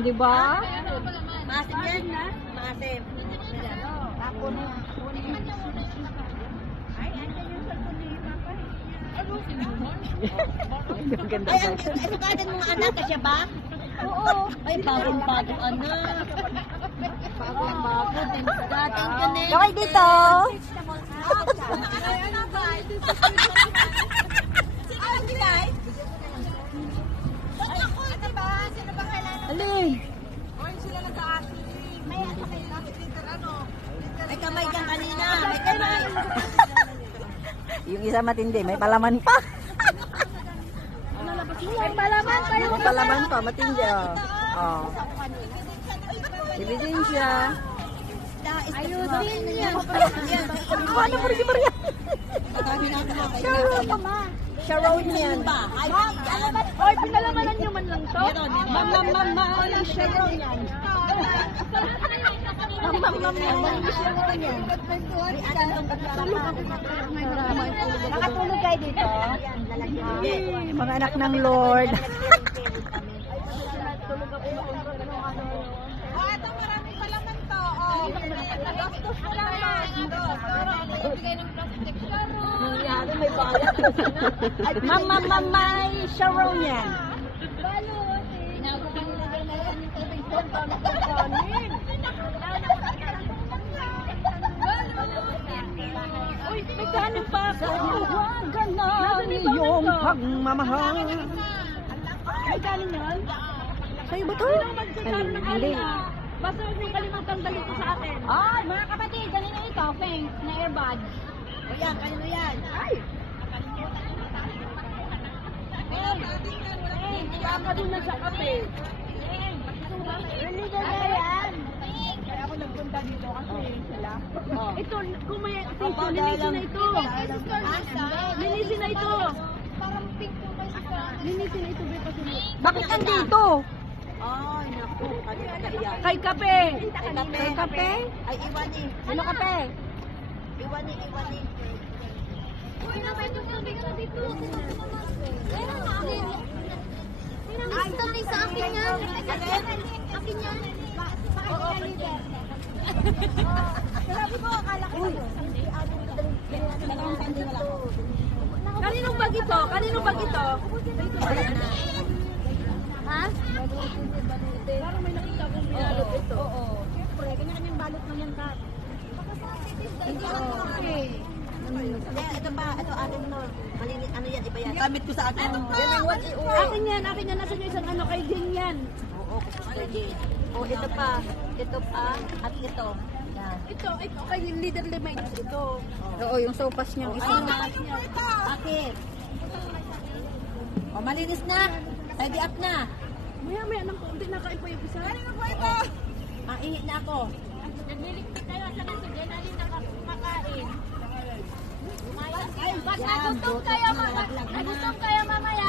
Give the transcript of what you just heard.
di ba? Maasim yan, ha? Maasim. Ako na. Ay, andyan yung cellphone ni Papa. Ang ganda Ay, ba? ang sukadan mga anak, kasya ba? Oo. Ay, bagong-bagong anak. Bagong-bagong. Thank you, Nen. Kaway dito. Ay, ano ba? Sino ang gilay? Ba't ako, diba? Sino ba kailangan? Alin? Oy, sila nag-aasing. May ano kayo natin dito, ano? May kamay kang kanina. May kamay. Yung isa matindi, may palaman pa. May palaman pa May palaman pa, matindi oh. Oh. Ebidensya. Ayusin niya. Ano po si Maria? Sharon pa, ma. Sharon yan. Oy, pinalamanan nyo man lang to? Mama, Sharon yan. Nakatulog kayo dito? Mga anak ng Lord. Ito maraming palaman to. Gastos mo lang yan. Bigay ng plastic, Sharon. Nangyari, may bayad. Mama, Sharon yan. Balot, nilagay na yan yung tubig doon, paano kakanin? Uy, may kanin pa ako. Tawagan na iyong pagmamahal. May kanin yan? Sa'yo ba to? Magkakaroon ng Hindi. kanin. Basta huwag niyong kalimutan dalhin ko sa akin. Ay, mga kapatid, ganun na ito, Feng, na earbuds. O yan, kanino yan? Ay! Kaka din na sa kape. Illegal na yan. Kaya ako nagpunta dito kasi sila. Ito, kung may tissue, linisin na ito. Linisin na ito. Parang pink yung kasi linisin na ito, Bea, kasi. Bakit nandito? Ay, naku. Kanino yan? Kay kape. May kape? Ay, Iwani. Sino kape? Iwani. Uy, may tubig na dito. Meron na. Ay, tatay sa akin yan. Akin yan. Oo, leader. Sabi ko, akala ko. Kaninong bag ito? Kaninong bag ito? Ha? Parang may nakita kong binalot ito. Oo. Siyempre, kanya-kanyang balot mo yan, Kat. Ito pa, ito akin mo. Malinis, ano yan, iba yan. Gamit ko sa akin. Yan ang what iuwi. Akin yan. Nasaan yung isang ano kay Jin yan? Oo, gusto din. O, ito pa, at ito. Yan. Ito kay Leader Lemay. Ito. Oo, yung sopas niyang isa. Bakit? O, malinis na. Tidy up na. Maya ng konti na kain pa yung isa. Ihi na ako. Nagliligpit tayo sa nasa dyan. Alin na kumakain. Ay, pag nagutom kayo mamaya,